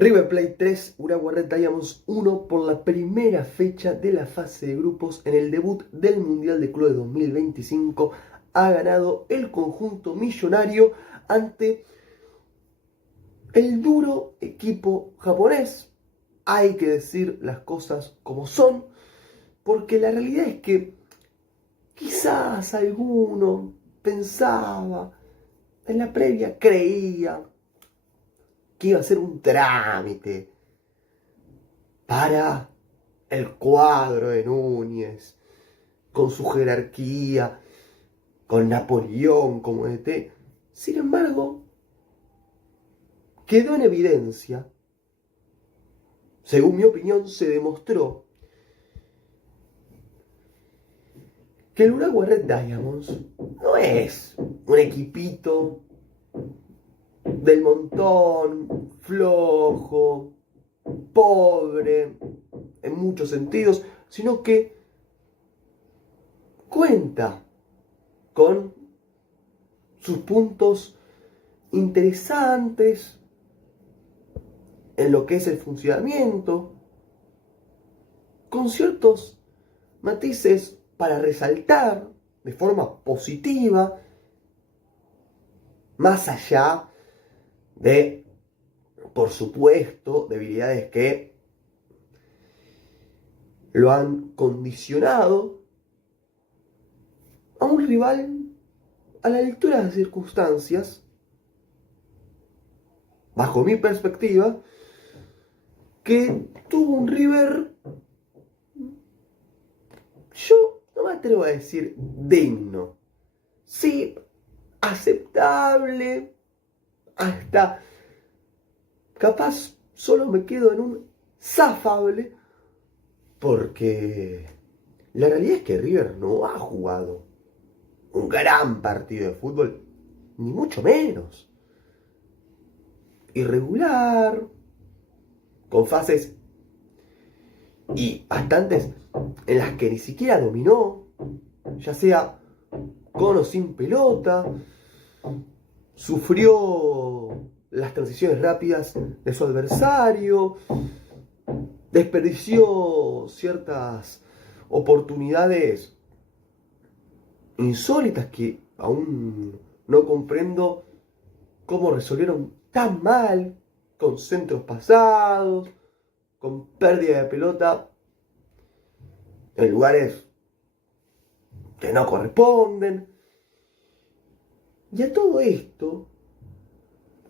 River Plate 3, Urawa Red Diamonds 1 por la primera fecha de la fase de grupos en el debut del Mundial de Clubes 2025. Ha ganado el conjunto millonario ante el duro equipo japonés. Hay que decir las cosas como son, porque la realidad es que quizás alguno pensaba, en la previa creía que iba a ser un trámite para el cuadro de Núñez, con su jerarquía, con Napoleón como DT. Sin embargo, quedó en evidencia, según mi opinión, se demostró que el Urawa Red Diamonds no es un equipito del montón, flojo, pobre, en muchos sentidos, sino que cuenta con sus puntos interesantes en lo que es el funcionamiento, con ciertos matices para resaltar de forma positiva, más allá de, por supuesto, debilidades que lo han condicionado a un rival a la altura de las circunstancias, bajo mi perspectiva, que tuvo un River, yo no me atrevo a decir digno, sí, aceptable, hasta capaz solo me quedo en un zafable, porque la realidad es que River no ha jugado un gran partido de fútbol, ni mucho menos. Irregular, con fases y bastantes en las que ni siquiera dominó, ya sea con o sin pelota, sufrió las transiciones rápidas de su adversario, desperdició ciertas oportunidades insólitas que aún no comprendo cómo resolvieron tan mal, con centros pasados, con pérdida de pelota en lugares que no corresponden. Y a todo esto,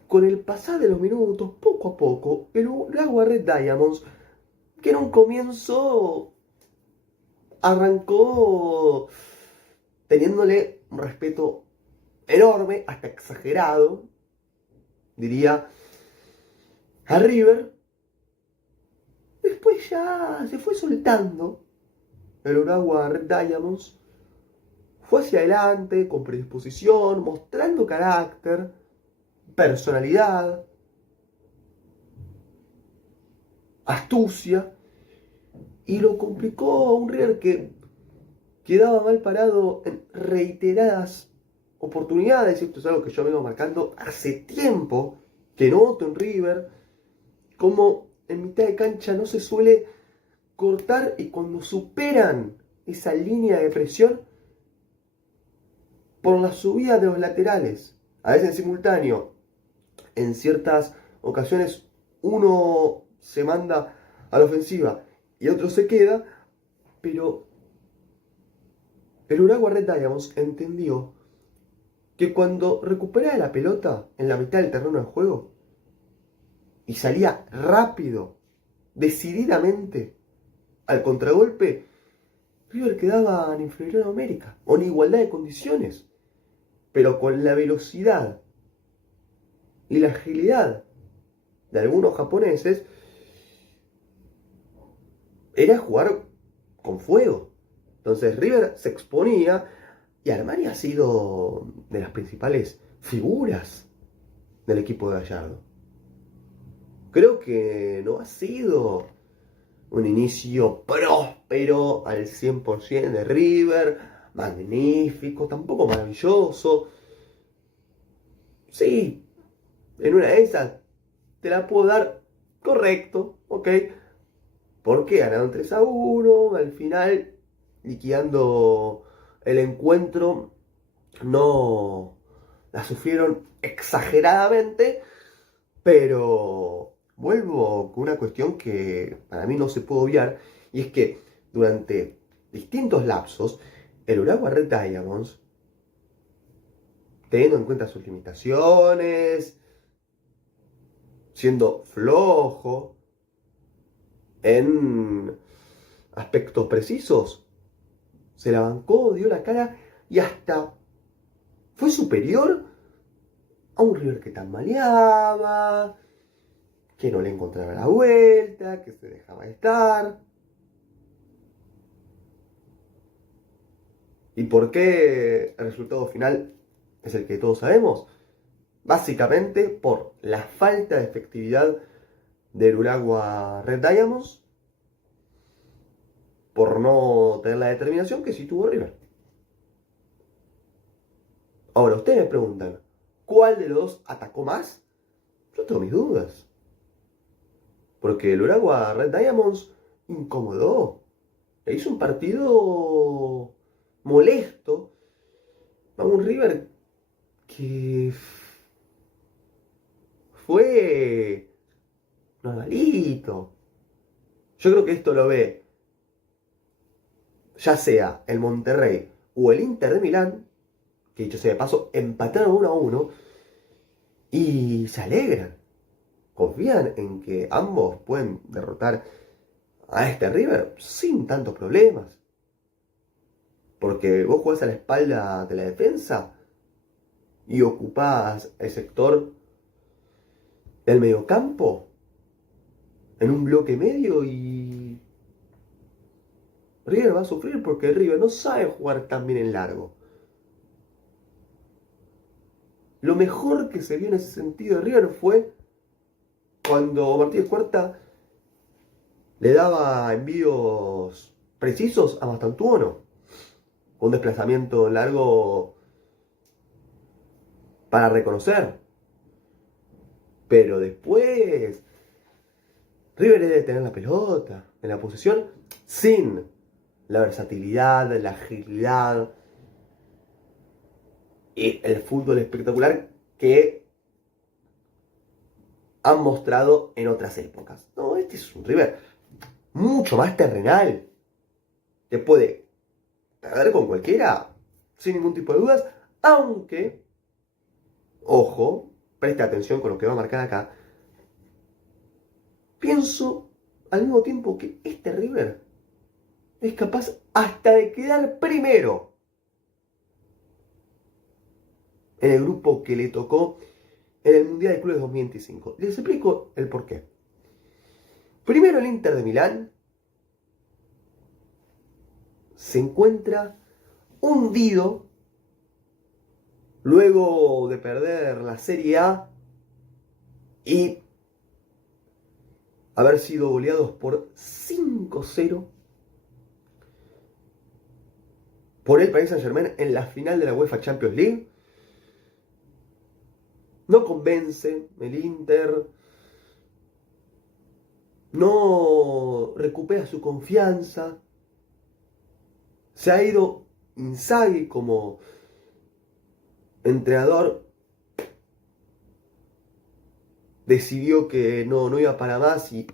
con el pasar de los minutos, poco a poco, el Urawa Red Diamonds, que en un comienzo arrancó teniéndole un respeto enorme, hasta exagerado, diría, a River, después ya se fue soltando el Urawa Red Diamonds, fue hacia adelante, con predisposición, mostrando carácter, personalidad, astucia, y lo complicó a un River que quedaba mal parado en reiteradas oportunidades. Esto es algo que yo vengo marcando hace tiempo, que noto en River, como en mitad de cancha no se suele cortar, y cuando superan esa línea de presión por la subida de los laterales, a veces en simultáneo, en ciertas ocasiones uno se manda a la ofensiva y otro se queda, pero el Urawa Red Diamonds entendió que cuando recuperaba la pelota en la mitad del terreno de juego y salía rápido, decididamente al contragolpe, River quedaba en inferioridad numérica o en igualdad de condiciones, pero con la velocidad y la agilidad de algunos japoneses era jugar con fuego. Entonces River se exponía, y Armani ha sido de las principales figuras del equipo de Gallardo. Creo que no ha sido un inicio próspero al 100% de River, magnífico, tampoco maravilloso. Sí, en una de esas te la puedo dar correcto, ok. Porque ganaron 3-1, al final, liquidando el encuentro, no la sufrieron exageradamente, pero vuelvo con una cuestión que para mí no se puede obviar, y es que durante distintos lapsos, el Urawa Red Diamonds, teniendo en cuenta sus limitaciones, siendo flojo en aspectos precisos, se la bancó, dio la cara y hasta fue superior a un River que tambaleaba, que no le encontraba la vuelta, que se dejaba estar. ¿Y por qué el resultado final es el que todos sabemos? Básicamente por la falta de efectividad del Urawa Red Diamonds, por no tener la determinación que sí tuvo River. Ahora, ustedes me preguntan, ¿cuál de los dos atacó más? Yo tengo mis dudas. Porque el Urawa Red Diamonds incomodó. E hizo un partido molesto a un River que fue normalito. Yo creo que esto lo ve ya sea el Monterrey o el Inter de Milán, que dicho sea de paso, empataron 1-1 y se alegran. Confían en que ambos pueden derrotar a este River sin tantos problemas. Porque vos jugás a la espalda de la defensa y ocupás el sector del mediocampo en un bloque medio y River va a sufrir porque River no sabe jugar tan bien en largo. Lo mejor que se vio en ese sentido de River fue cuando Martínez Cuarta le daba envíos precisos a Mastantuono. Un desplazamiento largo para reconocer. Pero después River debe tener la pelota en la posesión sin la versatilidad, la agilidad y el fútbol espectacular que han mostrado en otras épocas. No, este es un River mucho más terrenal. Te puede perder con cualquiera sin ningún tipo de dudas, aunque, ojo, preste atención con lo que va a marcar acá. Pienso al mismo tiempo que este River es capaz hasta de quedar primero en el grupo que le tocó en el Mundial de Clubes 2025. Les explico el porqué. Primero, el Inter de Milán se encuentra hundido luego de perder la Serie A y haber sido goleados por 5-0 por el Paris Saint-Germain en la final de la UEFA Champions League. No convence el Inter, no recupera su confianza. Se ha ido Inzaghi como entrenador, decidió que no iba para más y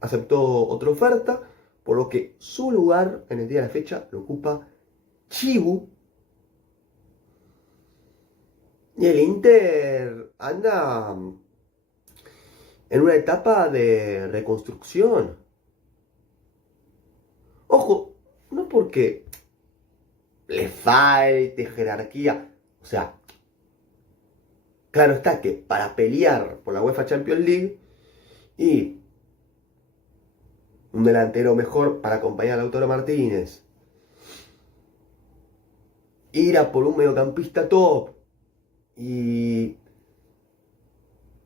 aceptó otra oferta, por lo que su lugar en el día de la fecha lo ocupa Chibu. Y el Inter anda en una etapa de reconstrucción. Ojo, no porque le falte jerarquía. O sea, claro está que para pelear por la UEFA Champions League y un delantero mejor para acompañar a Lautaro Martínez, ir a por un mediocampista top y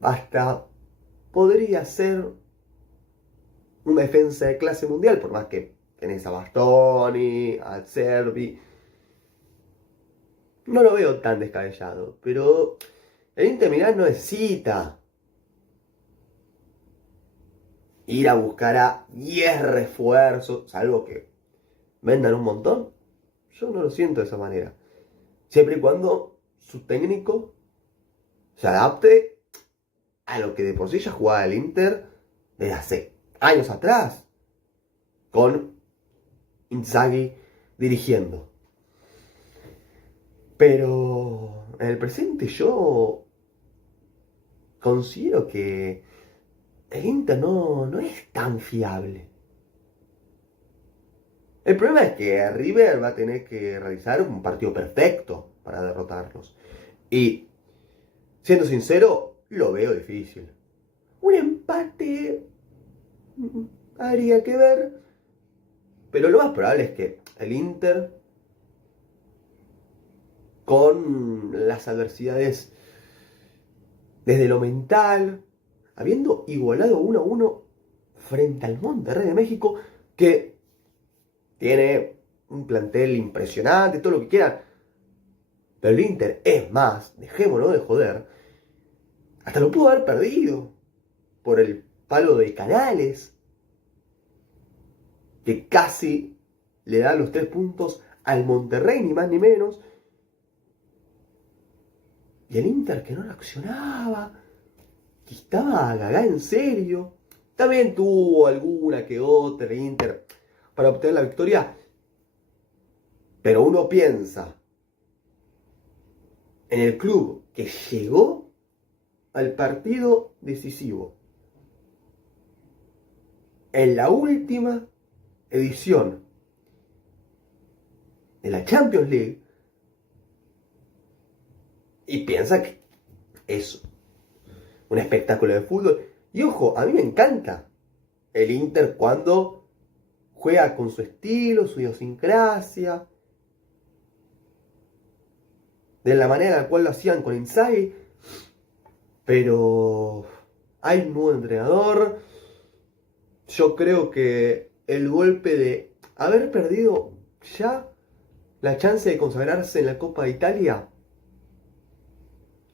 hasta podría ser una defensa de clase mundial, por más que tenés a Bastoni, a Servi. No lo veo tan descabellado, pero el Inter Milán no necesita ir a buscar a 10 refuerzos, salvo que vendan un montón. Yo no lo siento de esa manera. Siempre y cuando su técnico se adapte a lo que de por sí ya jugaba el Inter desde hace años atrás, con Inzaghi dirigiendo. Pero en el presente yo considero que el Inter no es tan fiable. El problema es que River va a tener que realizar un partido perfecto para derrotarlos. Y, siendo sincero, lo veo difícil. Un empate habría que ver. Pero lo más probable es que el Inter, con las adversidades desde lo mental, habiendo igualado 1-1 frente al Monterrey de México, que tiene un plantel impresionante, todo lo que quieran, pero el Inter es más, dejémonos de joder, hasta lo pudo haber perdido por el palo de Canales, que casi le da los 3 puntos al Monterrey, ni más ni menos. Y el Inter que no reaccionaba, que estaba Gagá en serio. También tuvo alguna que otra el Inter para obtener la victoria. Pero uno piensa en el club que llegó al partido decisivo en la última edición de la Champions League y piensa que es un espectáculo de fútbol. Y ojo, a mí me encanta el Inter cuando juega con su estilo, su idiosincrasia, de la manera en la cual lo hacían con Inzaghi. Pero hay un nuevo entrenador. Yo creo que el golpe de haber perdido ya la chance de consagrarse en la Copa de Italia,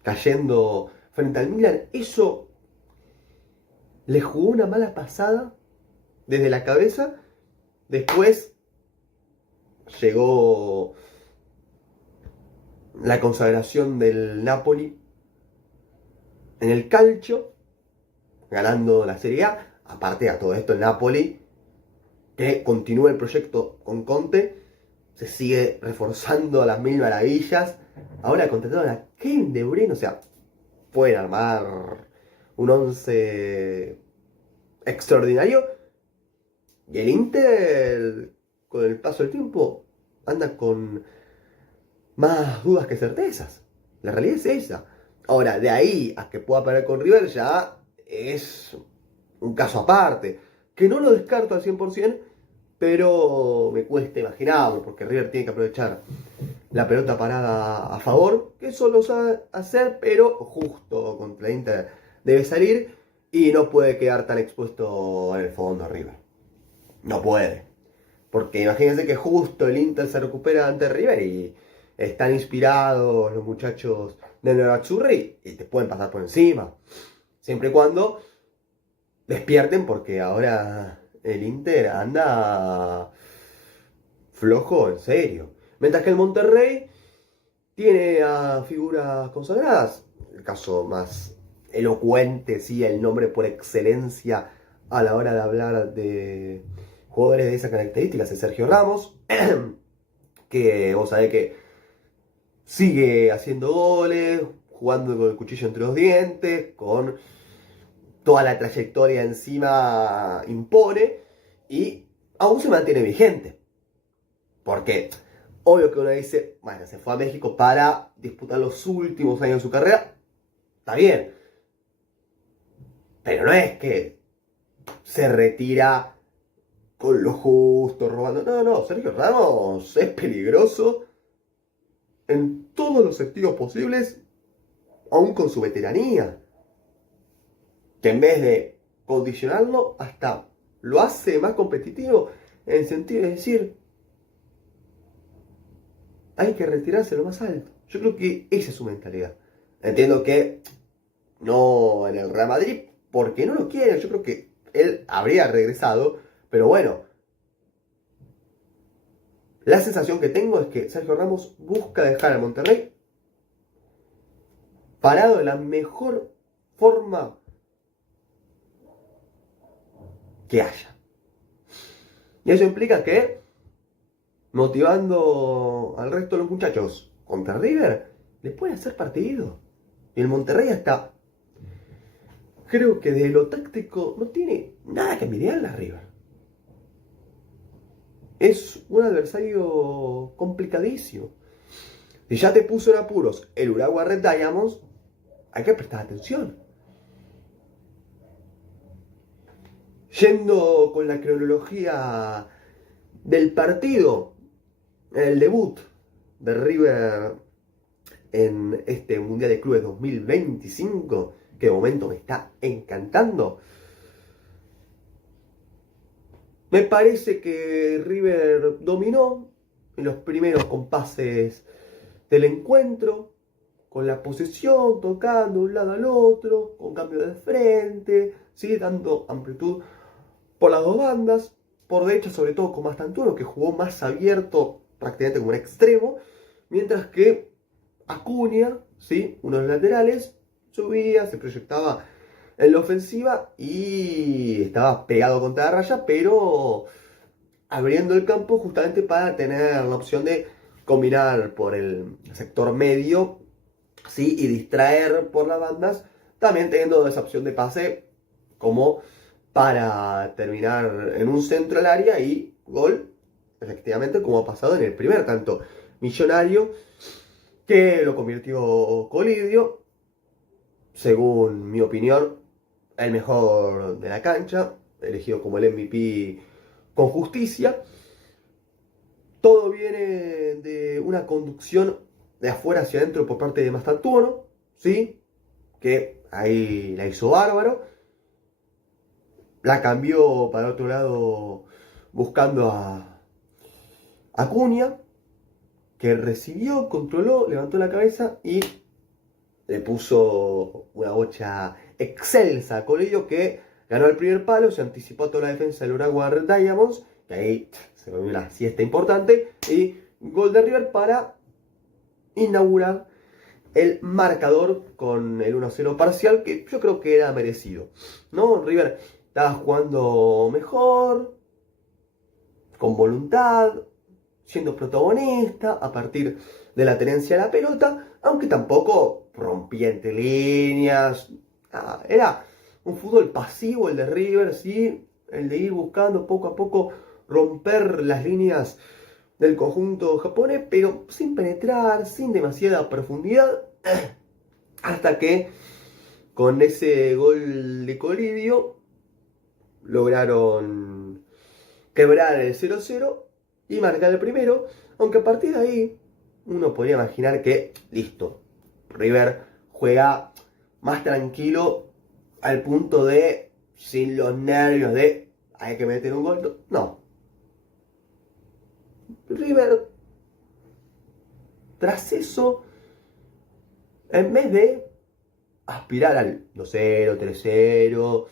cayendo frente al Milan, eso le jugó una mala pasada desde la cabeza. Después llegó la consagración del Napoli en el calcio, ganando la Serie A. Aparte a todo esto, el Napoli, que continúa el proyecto con Conte, se sigue reforzando a las mil maravillas. Ahora contrataron a Kevin De Bruyne, o sea, pueden armar un 11 extraordinario. Y el Inter, con el paso del tiempo, anda con más dudas que certezas. La realidad es esa. Ahora, de ahí a que pueda parar con River ya es un caso aparte. Que no lo descarto al 100%, pero me cuesta imaginarlo, porque River tiene que aprovechar la pelota parada a favor, que eso lo sabe hacer, pero justo contra el Inter debe salir y no puede quedar tan expuesto en el fondo River. No puede. Porque imagínense que justo el Inter se recupera ante River y están inspirados los muchachos de Nerazzurri y te pueden pasar por encima. Siempre y cuando despierten, porque ahora el Inter anda flojo en serio. Mientras que el Monterrey tiene a figuras consagradas. El caso más elocuente, sí, el nombre por excelencia a la hora de hablar de jugadores de esas características es Sergio Ramos, que vos sabés que sigue haciendo goles, jugando con el cuchillo entre los dientes, con toda la trayectoria encima impone y aún se mantiene vigente. Porque obvio que uno dice, bueno, se fue a México para disputar los últimos años de su carrera, está bien. Pero no es que se retira con lo justo, robando. No, Sergio Ramos es peligroso en todos los sentidos posibles, aún con su veteranía. Que en vez de condicionarlo, hasta lo hace más competitivo, en el sentido de decir, hay que retirarse lo más alto. Yo creo que esa es su mentalidad. Entiendo que no en el Real Madrid, porque no lo quiere. Yo creo que él habría regresado, pero bueno, la sensación que tengo es que Sergio Ramos busca dejar a Monterrey parado de la mejor forma que haya. Y eso implica que, motivando al resto de los muchachos contra River, le puede hacer partido. Y el Monterrey hasta, creo que de lo táctico no tiene nada que envidiarle a River. Es un adversario complicadísimo. Si ya te puso en apuros el Urawa Red Diamonds, hay que prestar atención. Yendo con la cronología del partido, el debut de River en este Mundial de Clubes 2025, que de momento me está encantando. Me parece que River dominó en los primeros compases del encuentro, con la posesión, tocando de un lado al otro, con cambio de frente, ¿sí? Dando amplitud por las dos bandas, por derecha sobre todo con Mastantuono, que jugó más abierto, prácticamente como un extremo, mientras que Acuña, ¿sí? Uno de los laterales, subía, se proyectaba en la ofensiva y estaba pegado contra la raya, pero abriendo el campo justamente para tener la opción de combinar por el sector medio, ¿sí? Y distraer por las bandas, también teniendo esa opción de pase como para terminar en un centro al área y gol, efectivamente, como ha pasado en el primer tanto millonario, que lo convirtió Colidio, según mi opinión, el mejor de la cancha, elegido como el MVP con justicia. Todo viene de una conducción de afuera hacia adentro por parte de Mastantuono, ¿sí? Que ahí la hizo bárbaro. La cambió para otro lado buscando a Acuña, que recibió, controló, levantó la cabeza y le puso una bocha excelsa a Colidio, que ganó el primer palo, se anticipó a toda la defensa del Urawa Red Diamonds, que ahí se comió una siesta importante, y gol de River para inaugurar el marcador con el 1-0 parcial, que yo creo que era merecido, ¿no? River estaba jugando mejor, con voluntad, siendo protagonista a partir de la tenencia de la pelota, aunque tampoco rompía entre líneas. Era un fútbol pasivo el de River, ¿sí? El de ir buscando poco a poco romper las líneas del conjunto japonés, pero sin penetrar, sin demasiada profundidad, hasta que con ese gol de Colidio lograron quebrar el 0-0 y marcar el primero, aunque a partir de ahí uno podría imaginar que, listo, River juega más tranquilo al punto de, sin los nervios de hay que meter un gol. No. River, tras eso, en vez de aspirar al 2-0, 3-0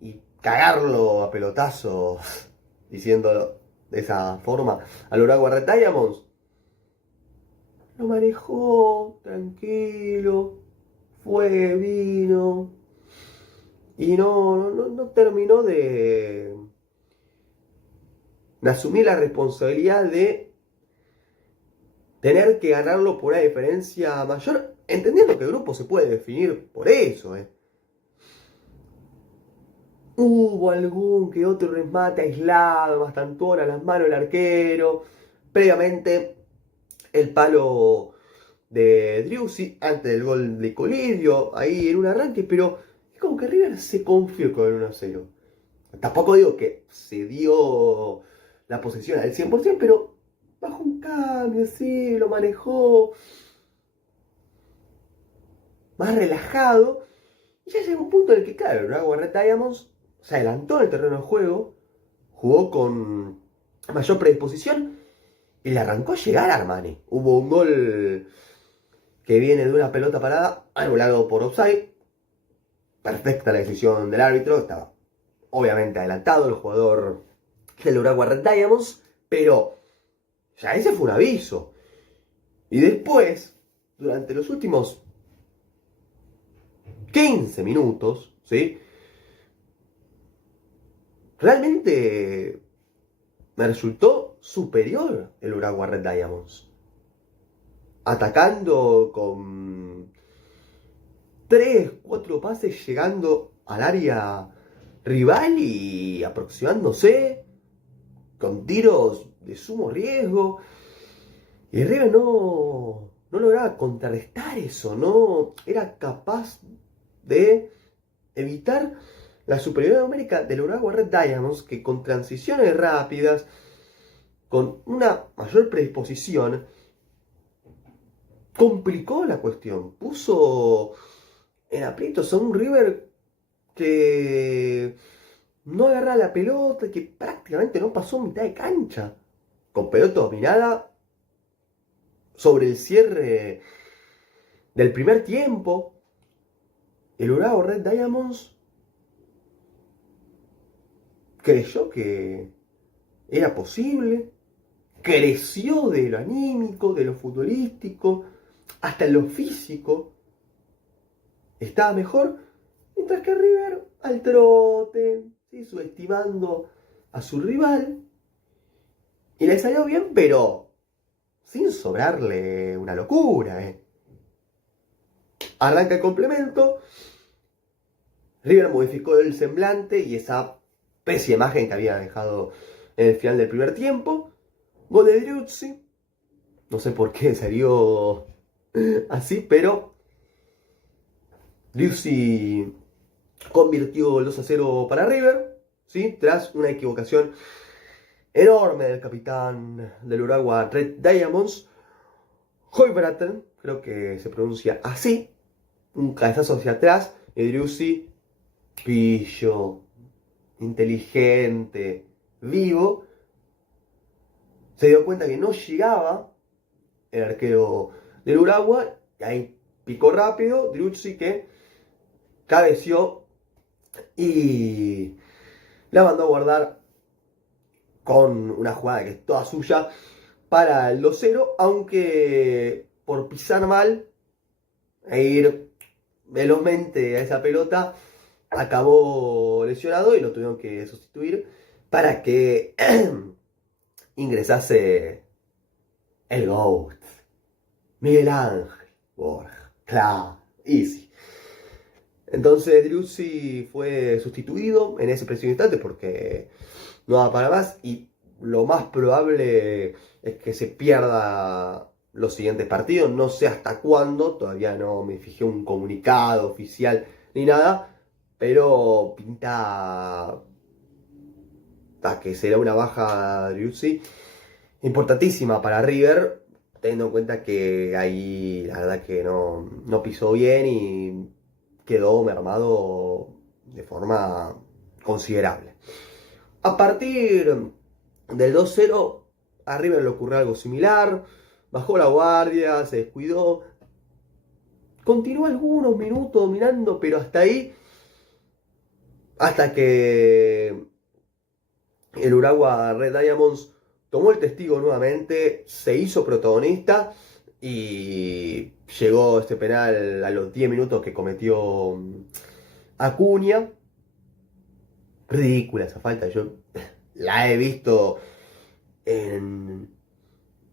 y cagarlo a pelotazos, diciéndolo de esa forma, al Urawa Red Diamonds, lo manejó tranquilo, fue, vino, y no terminó de asumir la responsabilidad de tener que ganarlo por una diferencia mayor, entendiendo que el grupo se puede definir por eso. Hubo algún que otro remate aislado, Mastantuono a las manos del arquero, previamente el palo de Driussi antes del gol de Colidio, ahí en un arranque, pero es como que River se confió con el 1-0. Tampoco digo que se dio la posesión al 100%, pero bajo un cambio, sí, lo manejó más relajado. Y ya llegó un punto en el que, claro, el Urawa Red Diamonds se adelantó en el terreno de juego, jugó con mayor predisposición y le arrancó a llegar a Armani. Hubo un gol que viene de una pelota parada, anulado por offside. Perfecta la decisión del árbitro, estaba obviamente adelantado el jugador del Urawa Red Diamonds, pero ya ese fue un aviso. Y después, durante los últimos 15 minutos, ¿sí? Realmente me resultó superior el Urawa Red Diamonds. Atacando con 3, 4 pases llegando al área rival y aproximándose con tiros de sumo riesgo. Y River no lograba contrarrestar eso, no era capaz de evitar la superioridad numérica del Urawa Red Diamonds, que con transiciones rápidas, con una mayor predisposición, complicó la cuestión. Puso en aprietos a un River que no agarraba la pelota, que prácticamente no pasó mitad de cancha. Con pelota dominada sobre el cierre del primer tiempo, el Urawa Red Diamonds creyó que era posible, creció de lo anímico, de lo futbolístico, hasta en lo físico, estaba mejor, mientras que River al trote, ¿sí? Subestimando a su rival, y le salió bien, pero sin sobrarle una locura. Arranca el complemento, River modificó el semblante y esa pésima imagen que había dejado en el final del primer tiempo. Gol de Driussi. No sé por qué salió así, pero Driussi convirtió el 2-0 para River, ¿sí? Tras una equivocación enorme del capitán del Urawa Red Diamonds, Hoibraten, creo que se pronuncia así, un cabezazo hacia atrás, y Driussi, pillo, inteligente, vivo, se dio cuenta que no llegaba el arquero del Urawa, y ahí picó rápido Driussi, que cabeció y la mandó a guardar con una jugada que es toda suya para el 2-0, aunque por pisar mal e ir velozmente a esa pelota acabó lesionado y lo tuvieron que sustituir para que ingresase el GOAT, Miguel Ángel Borja. Claro, easy. Entonces Driussi fue sustituido en ese preciso instante porque no va para más y lo más probable es que se pierda los siguientes partidos. No sé hasta cuándo, todavía no me fijé un comunicado oficial ni nada, pero pinta a que será una baja Driussi importantísima para River, teniendo en cuenta que ahí la verdad que no pisó bien y quedó mermado de forma considerable. A partir del 2-0, a River le ocurrió algo similar, bajó la guardia, se descuidó, continuó algunos minutos dominando, pero hasta ahí, hasta que el Urawa Red Diamonds tomó el testigo nuevamente, se hizo protagonista y llegó este penal a los 10 minutos que cometió Acuña. Ridícula esa falta, yo la he visto en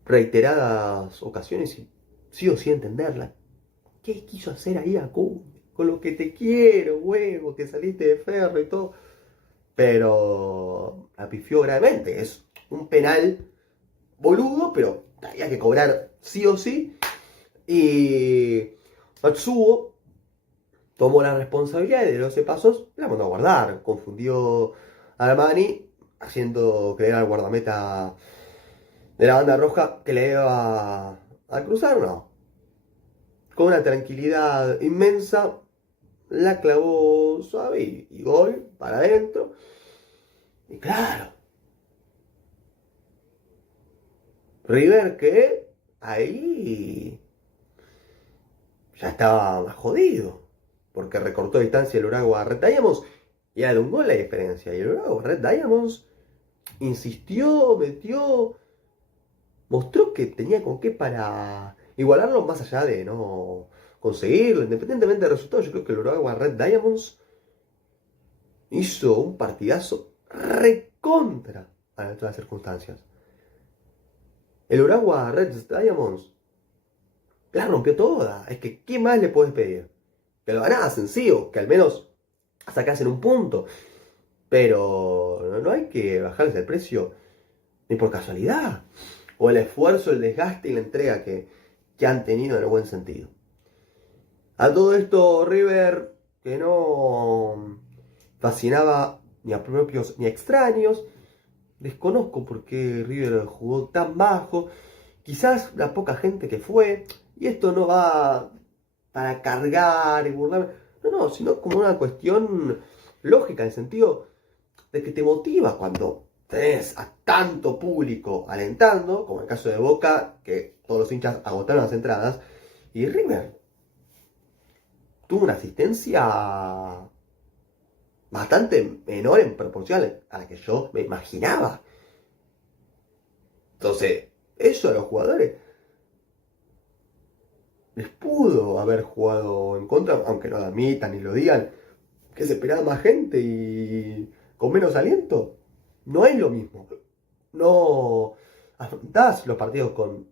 reiteradas ocasiones y sigo sin entenderla. ¿Qué quiso hacer ahí Acuña? Con lo que te quiero, huevo, que saliste de Ferro y todo. Pero la pifió gravemente. Es un penal boludo, pero había que cobrar sí o sí. Y Matsuo tomó la responsabilidad de 12 pasos, la mandó a guardar. Confundió a Armani, haciendo creer al guardameta de la banda roja que le iba a cruzar, no. Con una tranquilidad inmensa, la clavó suave y gol para adentro. Y claro, River que ahí ya estaba más jodido, porque recortó distancia el Urawa Red Diamonds Y era de un gol la diferencia. Y el Uruguay Red Diamonds insistió, metió, mostró que tenía con qué para igualarlo más allá de no conseguirlo. Independientemente del resultado, yo creo que el Uruguay Red Diamonds hizo un partidazo recontra a nuestras circunstancias. El Uruguay Red Diamonds la rompió toda. Es que, ¿qué más le puedes pedir? Que lo ganás sencillo, que al menos sacasen un punto. Pero no hay que bajarles el precio ni por casualidad. O el esfuerzo, el desgaste y la entrega que han tenido en el buen sentido. A todo esto, River, que no fascinaba ni a propios ni a extraños. Desconozco por qué River jugó tan bajo. Quizás la poca gente que fue. Y esto no va para cargar y burlarme. No, sino como una cuestión lógica, en el sentido de que te motiva cuando tenés a tanto público alentando, como en el caso de Boca, que todos los hinchas agotaron las entradas, y River tuvo una asistencia bastante menor en proporción a la que yo me imaginaba. Entonces, eso a los jugadores les pudo haber jugado en contra, aunque no lo admitan ni lo digan, que se esperaba más gente y con menos aliento. No es lo mismo. No afrontás los partidos con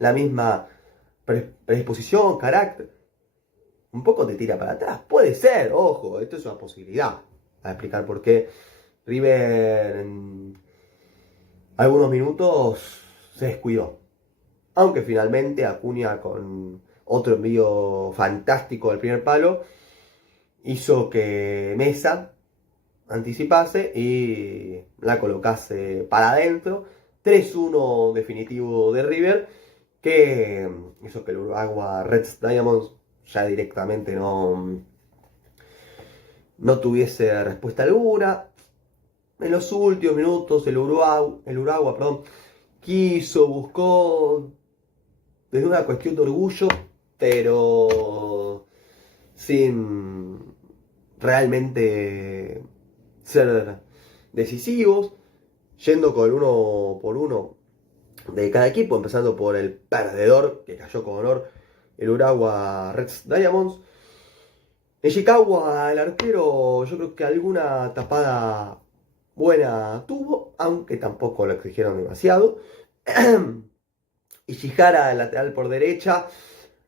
la misma predisposición, carácter. Un poco te tira para atrás. Puede ser, ojo, esto es una posibilidad. A explicar por qué River en algunos minutos se descuidó. Aunque finalmente Acuña, con otro envío fantástico del primer palo, hizo que Mesa anticipase y la colocase para adentro. 3-1 definitivo de River, que hizo que el Uruguay Red Diamonds ya directamente no tuviese respuesta alguna. En los últimos minutos el Uruguay, quiso, buscó desde una cuestión de orgullo, pero sin realmente ser decisivos, yendo con el uno por uno de cada equipo, empezando por el perdedor, que cayó con honor, el Urawa Red Diamonds. Ishikawa, el arquero, yo creo que alguna tapada buena tuvo, aunque tampoco lo exigieron demasiado. Ishihara, el lateral por derecha,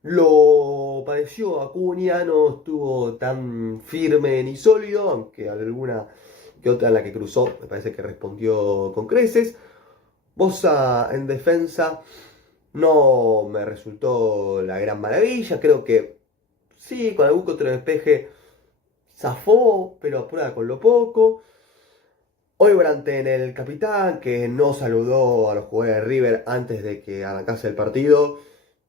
lo padeció Acuña, no estuvo tan firme ni sólido, aunque alguna que otra en la que cruzó me parece que respondió con creces. Bosa en defensa no me resultó la gran maravilla, creo que sí, con algún que otro despeje zafó, pero a prueba con lo poco. Hoy Branten, el capitán, que no saludó a los jugadores de River antes de que arrancase el partido,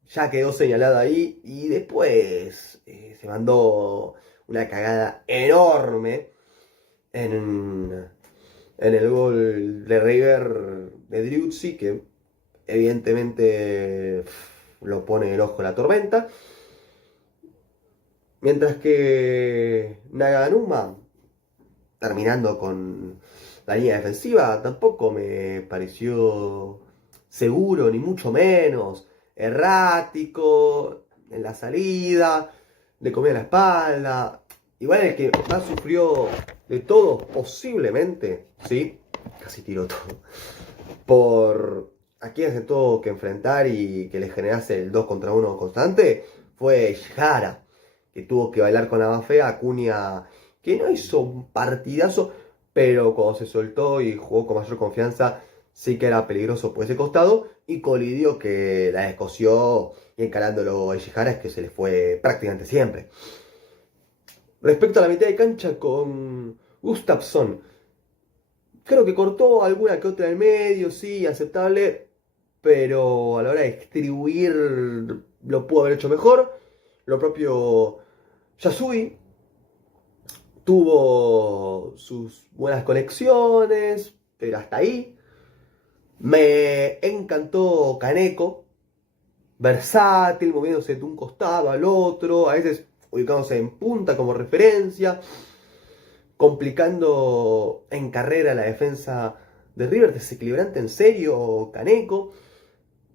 ya quedó señalado ahí y después se mandó una cagada enorme en el gol de River de Driussi, que evidentemente lo pone el ojo en la tormenta. Mientras que Naganuma, terminando con la línea defensiva, tampoco me pareció seguro, ni mucho menos. Errático en la salida, le comía la espalda. Igual el que más sufrió de todo, posiblemente, ¿sí? Casi tiró todo. Por a quien se tuvo que enfrentar y que le generase el 2 contra 1 constante, fue Jara, que tuvo que bailar con la más fea. Acuña, que no hizo un partidazo, pero cuando se soltó y jugó con mayor confianza, sí que era peligroso por ese costado. Y Colidio, que la descosió y encarándolo a Ishihara, es que se le fue prácticamente siempre. Respecto a la mitad de cancha con Gustafsson, creo que cortó alguna que otra en el medio, sí, aceptable, pero a la hora de distribuir lo pudo haber hecho mejor. Lo propio Yasui tuvo sus buenas conexiones, pero hasta ahí. Me encantó Kaneko, versátil, moviéndose de un costado al otro, a veces ubicándose en punta como referencia, complicando en carrera la defensa de River, desequilibrante en serio, Caneco.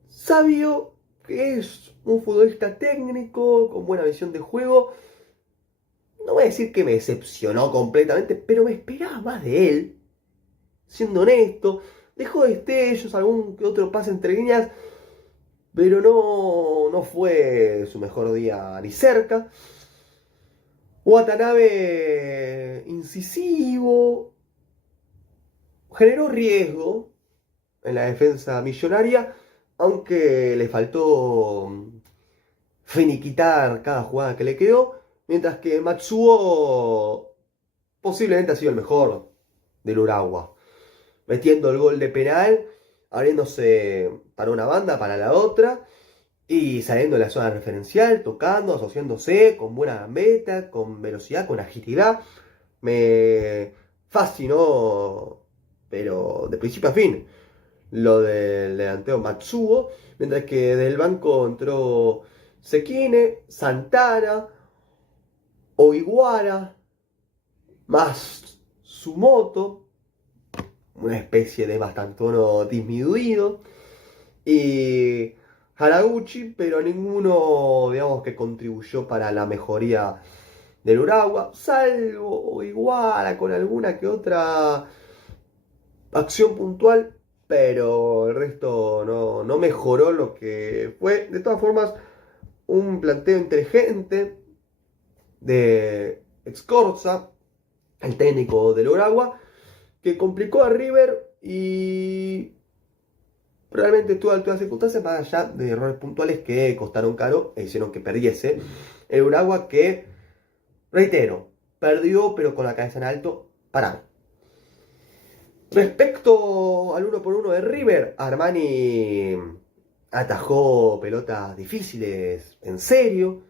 Sabio, que es un futbolista técnico, con buena visión de juego. No voy a decir que me decepcionó completamente, pero me esperaba más de él. Siendo honesto, dejó destellos, algún que otro pase entre líneas, pero no fue su mejor día ni cerca. Watanabe incisivo, generó riesgo en la defensa millonaria, aunque le faltó finiquitar cada jugada que le quedó, mientras que Matsuo posiblemente ha sido el mejor del Urawa, metiendo el gol de penal, abriéndose para una banda, para la otra, y saliendo de la zona referencial, tocando, asociándose con buena gambeta, con velocidad, con agilidad. Me fascinó, pero de principio a fin, lo del delantero Matsuo, mientras que del banco entró Sekine, Santana, Oiguara, más Sumoto, una especie de Mastantuono disminuido, y Haraguchi, pero ninguno, digamos, que contribuyó para la mejoría del Urawa, salvo Oiguara con alguna que otra acción puntual, pero el resto no mejoró lo que fue. De todas formas, un planteo inteligente de Scorza, el técnico del Urawa, que complicó a River y realmente estuvo a altura de circunstancias, más allá de errores puntuales que costaron caro e hicieron que perdiese. El Urawa que, reitero, perdió pero con la cabeza en alto para mí. Respecto al 1-1 de River, Armani atajó pelotas difíciles en serio,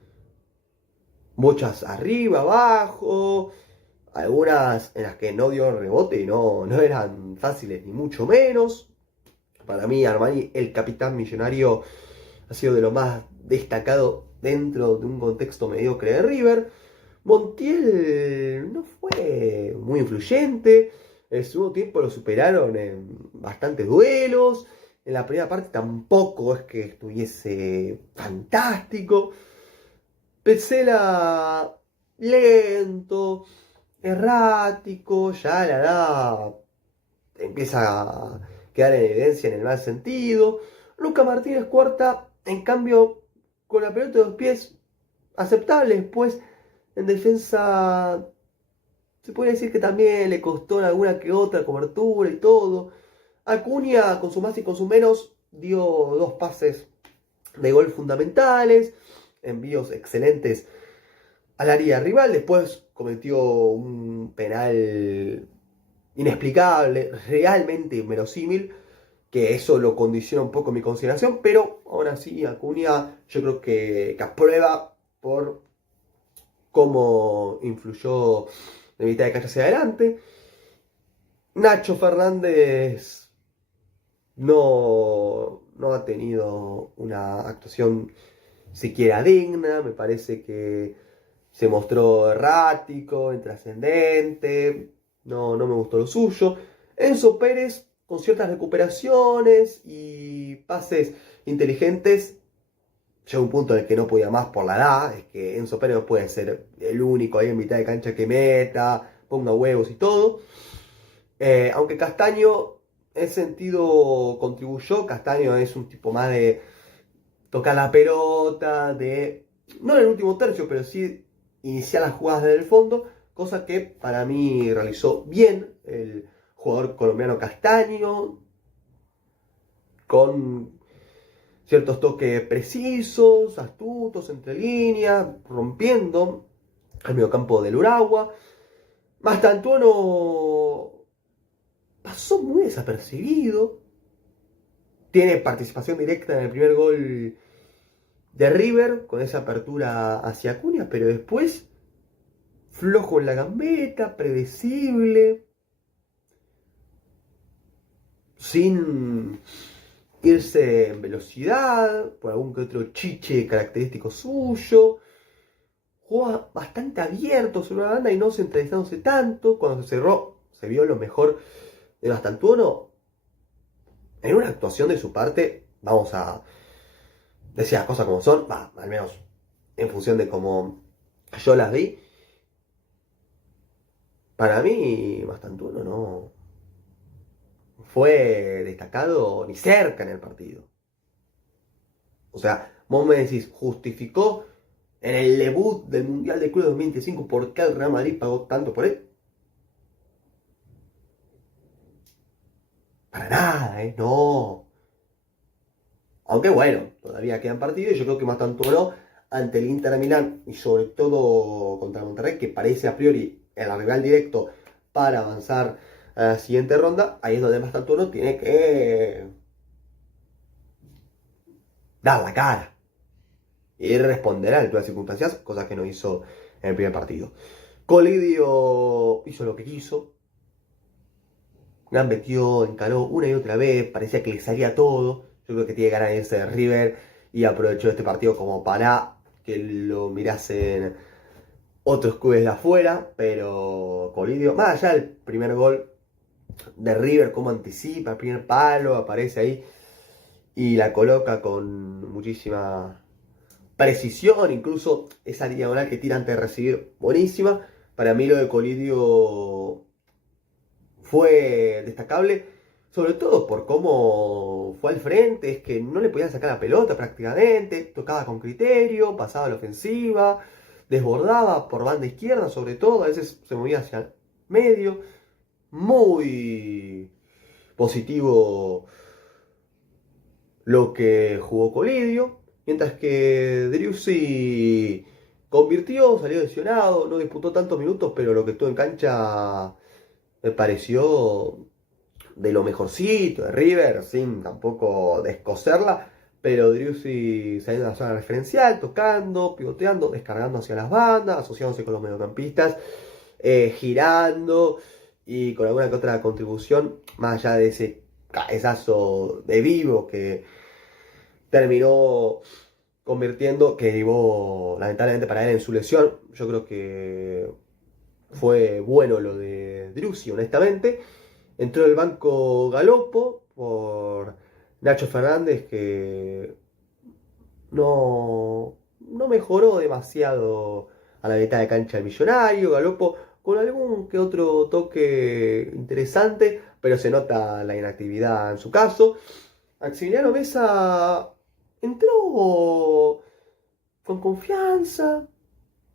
muchas arriba, abajo, algunas en las que no dio rebote y no eran fáciles ni mucho menos. Para mí Armani, el capitán millonario, ha sido de lo más destacado dentro de un contexto mediocre de River. Montiel no fue muy influyente. El segundo tiempo lo superaron en bastantes duelos. En la primera parte tampoco es que estuviese fantástico. Petzela lento, errático, ya la edad empieza a quedar en evidencia en el mal sentido. Luca Martínez Cuarta, en cambio, con la pelota de los pies aceptable. Después, en defensa, se puede decir que también le costó alguna que otra cobertura y todo. Acuña, con su más y con su menos, dio dos pases de gol fundamentales, envíos excelentes al área rival. Después cometió un penal inexplicable, realmente inverosímil, que eso lo condiciona un poco mi consideración, pero aún así Acuña yo creo que aprueba por cómo influyó de mitad de cancha hacia adelante. Nacho Fernández no ha tenido una actuación siquiera digna, me parece que se mostró errático, intrascendente, no me gustó lo suyo. Enzo Pérez, con ciertas recuperaciones y pases inteligentes, llega un punto en el que no podía más por la edad. Es que Enzo Pérez no puede ser el único ahí en mitad de cancha que meta, ponga huevos y todo. Aunque Castaño en sentido contribuyó. Castaño es un tipo más de tocar la pelota, de no en el último tercio, pero sí iniciar las jugadas desde el fondo, cosa que para mí realizó bien el jugador colombiano Castaño, con ciertos toques precisos, astutos, entre líneas, rompiendo el mediocampo del Urawa. Mastantuono pasó muy desapercibido. Tiene participación directa en el primer gol de River, con esa apertura hacia Acuña, pero después flojo en la gambeta, predecible, sin irse en velocidad, por algún que otro chiche característico suyo, jugaba bastante abierto sobre la banda y no centralizándose tanto. Cuando se cerró, se vio lo mejor de Mastantuono. En una actuación de su parte, vamos a decir las cosas como son, al menos en función de cómo yo las vi. Para mí, Mastantuono no fue destacado ni cerca en el partido. O sea, vos me decís, justificó en el debut del Mundial de Clubes 2025 por qué el Real Madrid pagó tanto por él. Para nada, no. Aunque bueno, todavía quedan partidos y yo creo que Mastantuono ante el Inter de Milán y sobre todo contra el Monterrey, que parece a priori el rival directo para avanzar a la siguiente ronda, ahí es donde Mastantuono tiene que dar la cara y responder a las circunstancias, cosa que no hizo en el primer partido. Colidio hizo lo que quiso, metió, encaró una y otra vez, parecía que le salía todo. Yo creo que tiene ganas de irse de River y aprovechó este partido como para que lo mirasen otros clubes de afuera, pero Colidio, más allá del primer gol de River, como anticipa el primer palo, aparece ahí y la coloca con muchísima precisión, incluso esa diagonal que tira antes de recibir, buenísima. Para mí lo de Colidio fue destacable, sobre todo por cómo fue al frente, es que no le podían sacar la pelota prácticamente, tocaba con criterio, pasaba a la ofensiva, desbordaba por banda izquierda sobre todo, a veces se movía hacia el medio, muy positivo lo que jugó Colidio, mientras que Driussi convirtió, salió lesionado, no disputó tantos minutos, pero lo que estuvo en cancha me pareció de lo mejorcito de River, sin tampoco descoserla, pero Driussi saliendo de la zona referencial, tocando, pivoteando, descargando hacia las bandas, asociándose con los mediocampistas, girando y con alguna que otra contribución, más allá de ese cabezazo de Vivo que terminó convirtiendo, que derivó lamentablemente para él en su lesión. Yo creo que fue bueno lo de Driussi, honestamente. Entró en el banco Galopo por Nacho Fernández, que no mejoró demasiado a la mitad de cancha del Millonario. Galopo con algún que otro toque interesante, pero se nota la inactividad en su caso. Maximiliano Mesa entró con confianza,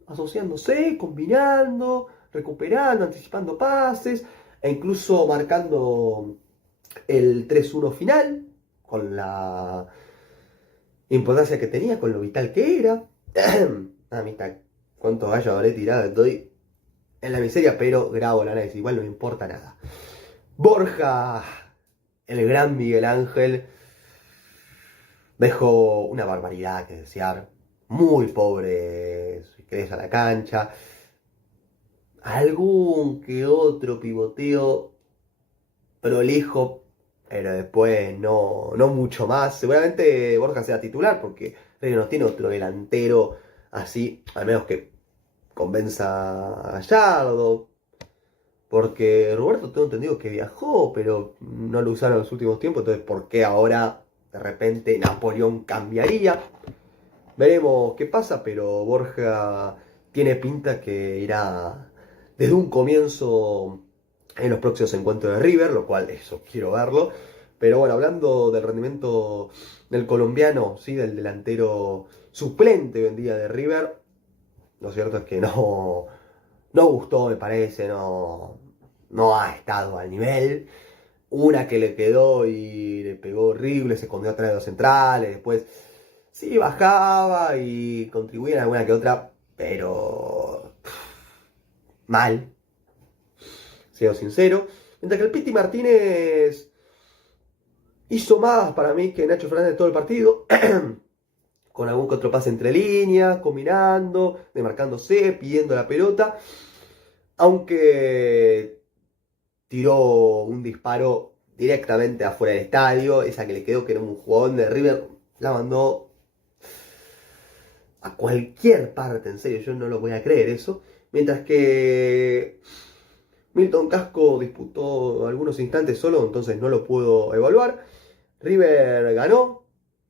asociándose, combinando, recuperando, anticipando pases e incluso marcando el 3-1 final con la importancia que tenía, con lo vital que era. Amistad, cuántos gallos habré tirado, estoy en la miseria, pero grabo el análisis, igual no me importa nada. Borja, el gran Miguel Ángel, dejó una barbaridad que desear. Muy pobre si querés a la cancha. Algún que otro pivoteo prolijo, pero después no mucho más. Seguramente Borja sea titular porque River no tiene otro delantero así, al menos que convenza a Gallardo. Porque Roberto tengo entendido que viajó, pero no lo usaron en los últimos tiempos, entonces ¿por qué ahora de repente Napoleón cambiaría? Veremos qué pasa, pero Borja tiene pinta que irá desde un comienzo en los próximos encuentros de River, lo cual eso quiero verlo. Pero bueno, hablando del rendimiento del colombiano, ¿sí? Del delantero suplente hoy en día de River, lo cierto es que no gustó, me parece, no ha estado al nivel. Una que le quedó y le pegó horrible, se escondió atrás de los centrales, después sí bajaba y contribuía en alguna que otra, pero mal, siendo sincero. Mientras que el Piti Martínez hizo más para mí que Nacho Fernández todo el partido, con algún que otro pase entre líneas, combinando, demarcándose, pidiendo la pelota, aunque tiró un disparo directamente afuera del estadio, esa que le quedó que era un jugador de River, la mandó a cualquier parte, en serio, yo no lo voy a creer eso. Mientras que Milton Casco disputó algunos instantes solo, entonces no lo puedo evaluar. River ganó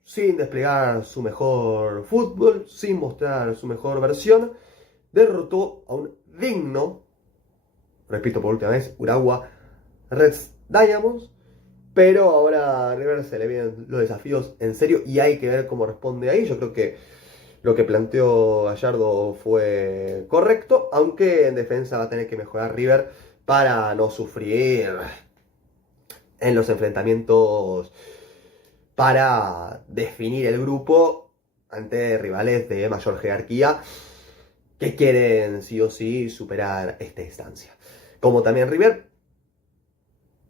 sin desplegar su mejor fútbol, sin mostrar su mejor versión. Derrotó a un digno, repito por última vez, Urawa Reds Diamonds. Pero ahora a River se le vienen los desafíos en serio y hay que ver cómo responde ahí. Yo creo que lo que planteó Gallardo fue correcto, aunque en defensa va a tener que mejorar River para no sufrir en los enfrentamientos para definir el grupo ante rivales de mayor jerarquía que quieren sí o sí superar esta instancia. Como también River,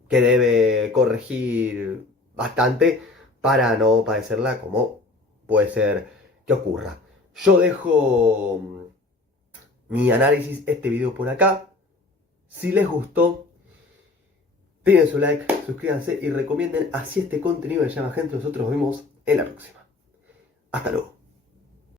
que debe corregir bastante para no padecerla como puede ser que ocurra. Yo dejo mi análisis, este video por acá. Si les gustó, tiren su like, suscríbanse y recomienden así este contenido que se llama Gente. Nosotros nos vemos en la próxima. Hasta luego.